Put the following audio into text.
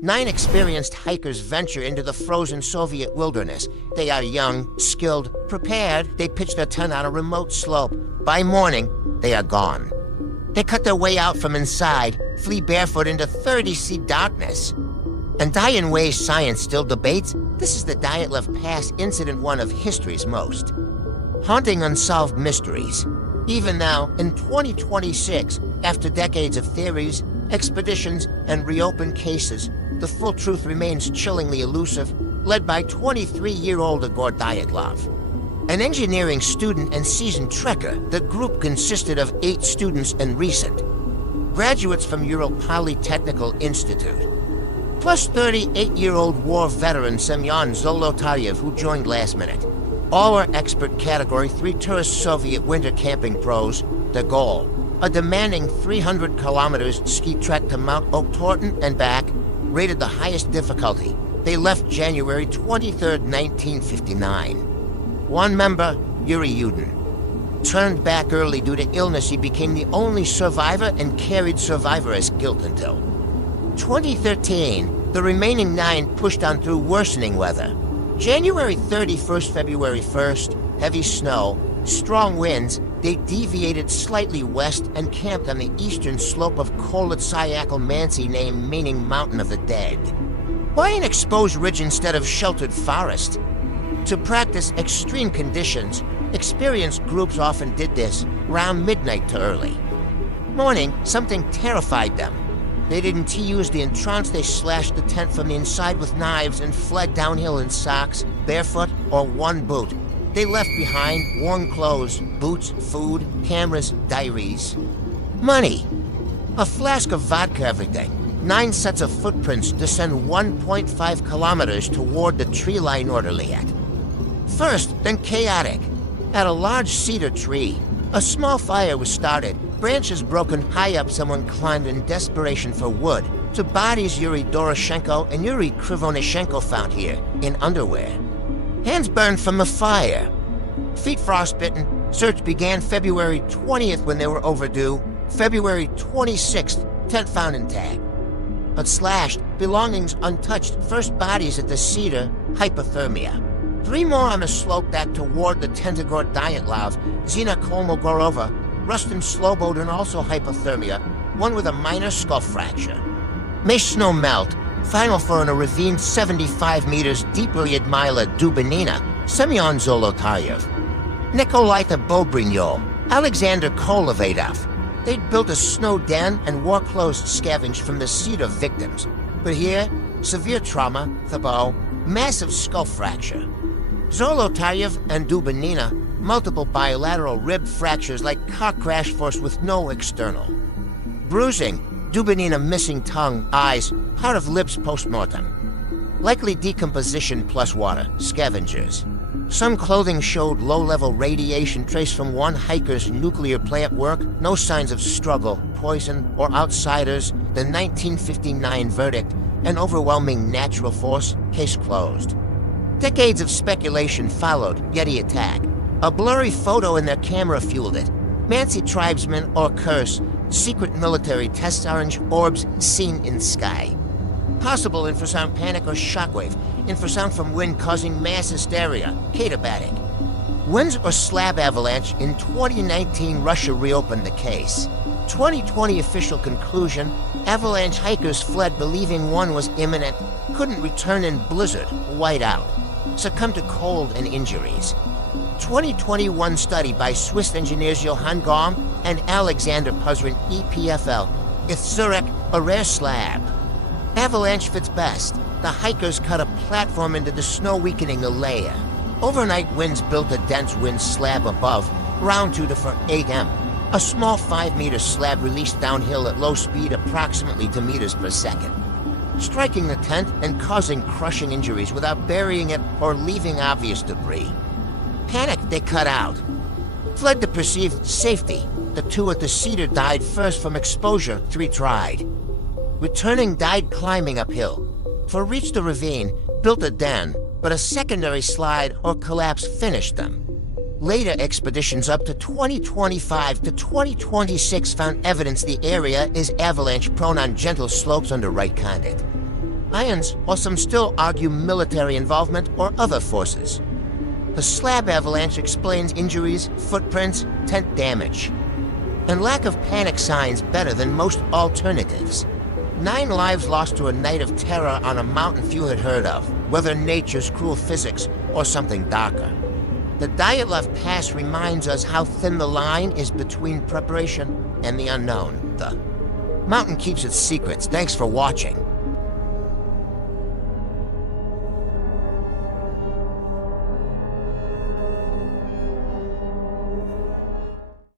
9 experienced hikers venture into the frozen Soviet wilderness. They are young, skilled, prepared. They pitch their tent on a remote slope. By morning, they are gone. They cut their way out from inside, flee barefoot into 30°C darkness. And in ways science still debates, this is the Dyatlov Pass incident one of history's most haunting unsolved mysteries. Even now, in 2026, after decades of theories, expeditions, and reopened cases, the full truth remains chillingly elusive, led by 23-year-old Igor Dyatlov. An engineering student and seasoned trekker, the group consisted of 8 students and recent graduates from Ural Polytechnical Institute, plus 38-year-old war veteran Semyon Zolotaryev, who joined last minute. All are expert Category 3 tourist Soviet winter camping pros. Their goal, a demanding 300 kilometers ski trek to Mount Okhtorten and back, rated the highest difficulty. They left January 23rd, 1959. One member, Yuri Yudin, turned back early due to illness. He became the only survivor and carried survivor as guilt until 2013. The remaining 9 pushed on through worsening weather. January 31st, February 1st, heavy snow, strong winds. They deviated slightly west and camped on the eastern slope of Kholitsayakal-Mansi, name meaning Mountain of the Dead. Why an exposed ridge instead of sheltered forest? To practice extreme conditions, experienced groups often did this around midnight to early morning. Something terrified them. They didn't use the entrance. They slashed the tent from the inside with knives and fled downhill in socks, barefoot, or one boot. They left behind worn clothes, boots, food, cameras, diaries, money, a flask of vodka, everything. 9 sets of footprints descend 1.5 kilometers toward the tree line orderly at. First, then chaotic. At a large cedar tree, a small fire was started. Branches broken high up, someone climbed in desperation for wood. To bodies Yuri Doroshenko and Yuri Krivonishenko found here, in underwear. Hands burned from the fire. Feet frostbitten. Search began February 20th when they were overdue. February 26th, tent found intact, but slashed, belongings untouched. First bodies at the cedar, hypothermia. 3 more on the slope that toward the tent Igor Dyatlov, Zina Kolmogorova, Rustin Slobodin, also hypothermia, one with a minor skull fracture. May snow melt. Final for in a ravine 75 meters deeper Yadmila Dubinina, Semyon Zolotaryev, Nikolaita Bobrinyol, Alexander Kolovadov. They'd built a snow den and war clothes scavenged from the cedar victims. But here, severe trauma, Thabo, massive skull fracture. Zolotaryev and Dubinina, multiple bilateral rib fractures like car crash force with no external bruising. Dubinina missing tongue, eyes, part of lips postmortem. Likely decomposition plus water, scavengers. Some clothing showed low-level radiation traced from one hiker's nuclear plant work. No signs of struggle, poison, or outsiders. The 1959 verdict, an overwhelming natural force, case closed. Decades of speculation followed, Yeti attack. A blurry photo in their camera fueled it. Mansi tribesmen or curse, secret military tests, orange orbs seen in sky. Possible infrasound panic or shockwave, infrasound from wind causing mass hysteria, katabatic. Winds or slab avalanche. In 2019, Russia reopened the case. 2020 official conclusion, avalanche hikers fled believing one was imminent, couldn't return in blizzard, white out, succumbed to cold and injuries. 2021 study by Swiss engineers Johann Gaum and Alexander Puzrin, EPFL, Zurich, a rare slab. Avalanche fits best. The hikers cut a platform into the snow, weakening the layer. Overnight winds built a dense wind slab above, round 2 for 8M. A small 5-meter slab released downhill at low speed, approximately 2 meters per second, striking the tent and causing crushing injuries without burying it or leaving obvious debris. Panicked, they cut out. Fled to perceived safety. The 2 at the cedar died first from exposure. 3 tried. Returning, died climbing uphill. For reached the ravine, built a den, but a secondary slide or collapse finished them. Later expeditions up to 2025 to 2026 found evidence the area is avalanche prone on gentle slopes under right conduct. Ions, while some still argue military involvement or other forces. The slab avalanche explains injuries, footprints, tent damage, and lack of panic signs better than most alternatives. 9 lives lost to a night of terror on a mountain few had heard of, whether nature's cruel physics or something darker. The Dyatlov Pass reminds us how thin the line is between preparation and the unknown. The mountain keeps its secrets. Thanks for watching.